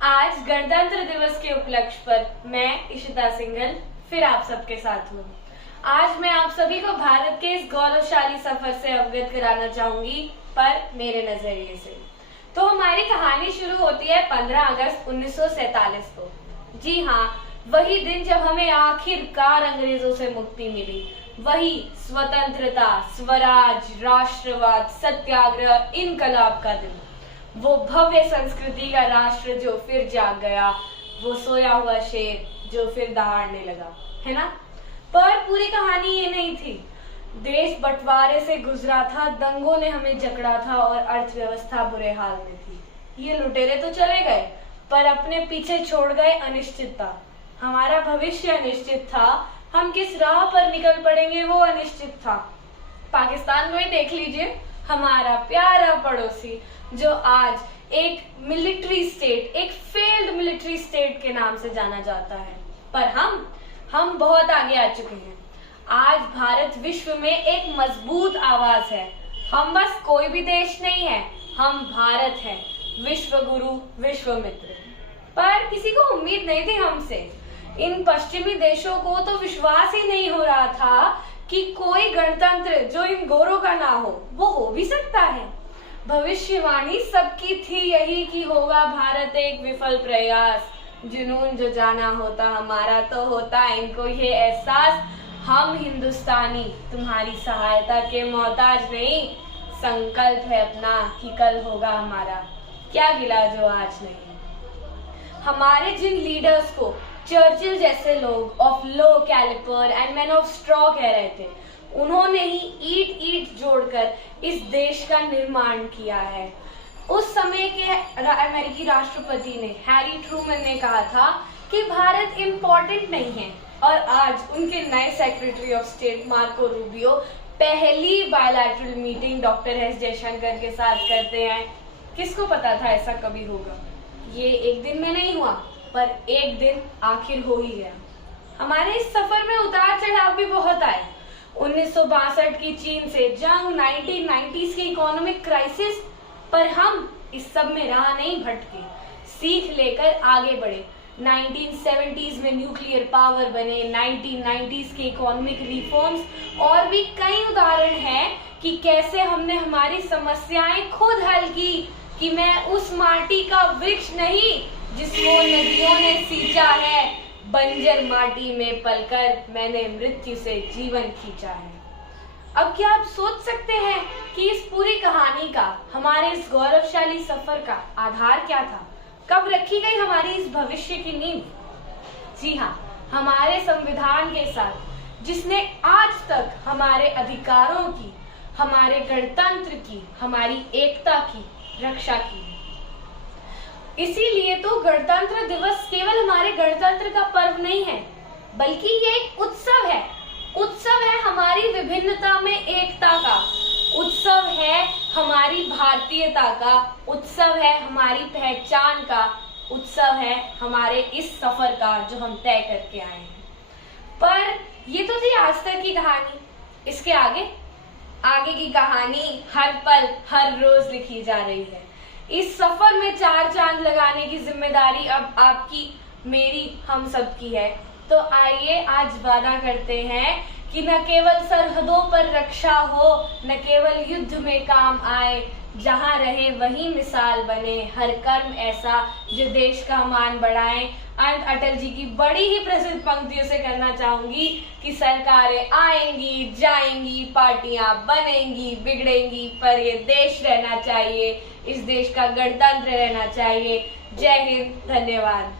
आज गणतंत्र दिवस के उपलक्ष्य पर मैं इशिता सिंघल फिर आप सबके साथ हूँ। आज मैं आप सभी को भारत के इस गौरवशाली सफर से अवगत कराना चाहूंगी, पर मेरे नजरिए से। तो हमारी कहानी शुरू होती है 15 अगस्त 1947 को। जी हाँ, वही दिन जब हमें आखिरकार अंग्रेजों से मुक्ति मिली। वही स्वतंत्रता, स्वराज, राष्ट्रवाद, सत्याग्रह, इनकलाब का दिन। वो भव्य संस्कृति का राष्ट्र जो फिर जाग गया, वो सोया हुआ शेर जो फिर दहाड़ने लगा, है ना। पर पूरी कहानी ये नहीं थी। देश बंटवारे से गुजरा था, दंगों ने हमें जकड़ा था और अर्थव्यवस्था बुरे हाल में थी। ये लुटेरे तो चले गए, पर अपने पीछे छोड़ गए अनिश्चितता। हमारा भविष्य अनिश्चित था, हम किस राह पर निकल पड़ेंगे वो अनिश्चित था। पाकिस्तान को ही देख लीजिए, हमारा प्यारा पड़ोसी जो आज एक मिलिट्री स्टेट, एक फेल्ड मिलिट्री स्टेट के नाम से जाना जाता है। पर हम बहुत आगे आ चुके हैं। आज भारत विश्व में एक मजबूत आवाज है। हम बस कोई भी देश नहीं है, हम भारत हैं, विश्व गुरु, विश्व मित्र। पर किसी को उम्मीद नहीं थी हमसे। इन पश्चिमी देशों को तो विश्वास ही नहीं हो रहा था कि कोई गणतंत्र जो इन गोरों का ना वो हो भी सकता है। भविष्यवाणी सबकी थी यही कि होगा भारत एक विफल प्रयास। जुनून जो जाना होता हमारा तो होता इनको ये एहसास, हम हिंदुस्तानी तुम्हारी सहायता के मोहताज नहीं। संकल्प है अपना कि कल होगा हमारा, क्या गिला जो आज नहीं। हमारे जिन लीडर्स को चर्चिल जैसे लोग of low calibre and man of straw कह रहे थे, उन्होंने ही ईट जोड़कर इस देश का निर्माण किया है। उस समय के अमेरिकी राष्ट्रपति ने, हैरी ट्रूमन ने कहा था कि भारत इम्पोर्टेंट नहीं है, और आज उनके नए secretary of state Marco Rubio पहली bilateral meeting doctor S Jaishankar के साथ करते हैं। किसको पता था ऐसा कभी होगा। ये एक दिन में नहीं हुआ, पर एक दिन आखिर हो ही गया। हमारे इस सफर में उतार चढ़ाव भी बहुत आए। 1962 की चीन से जंग, 1990s की इकोनॉमिक क्राइसिस, पर हम इस सब में राह नहीं भटके, सीख लेकर आगे बढ़े। 1970s में न्यूक्लियर पावर बने, 1990s के इकोनॉमिक रिफॉर्म्स, और भी कई उदाहरण हैं कि कैसे हमने हमारी समस्याएं खुद हल की। कि मैं उस माटी का वृक्ष नहीं जिसको नदियों ने सींचा है, बंजर माटी में पलकर मैंने मृत्यु से जीवन खींचा है। अब क्या आप सोच सकते हैं कि इस पूरी कहानी का, हमारे इस गौरवशाली सफर का आधार क्या था? कब रखी गई हमारी इस भविष्य की नींव? जी हाँ, हमारे संविधान के साथ, जिसने आज तक हमारे अधिकारों की, हमारे गणतंत्र की, हमारी एकता की रक्षा की। इसीलिए तो गणतंत्र दिवस केवल हमारे गणतंत्र का पर्व नहीं है, बल्कि ये एक उत्सव है। उत्सव है हमारी विभिन्नता में एकता का, उत्सव है हमारी भारतीयता का, उत्सव है हमारी पहचान का, उत्सव है हमारे इस सफर का जो हम तय करके आए हैं। पर ये तो थी आज तक की कहानी। इसके आगे की कहानी हर पल हर रोज लिखी जा रही है। इस सफर में 4 चांद लगाने की जिम्मेदारी अब आपकी, मेरी, हम सब की है। तो आइए आज वादा करते हैं कि न केवल सरहदों पर रक्षा हो, न केवल युद्ध में काम आए, जहां रहे वही मिसाल बने, हर कर्म ऐसा जो देश का मान बढ़ाए। अंत अटल जी की बड़ी ही प्रसिद्ध पंक्तियों से करना चाहूंगी कि सरकारें आएंगी जाएंगी, पार्टियां बनेंगी बिगड़ेंगी, पर ये देश रहना चाहिए, इस देश का गणतंत्र रहना चाहिए। जय हिंद, धन्यवाद।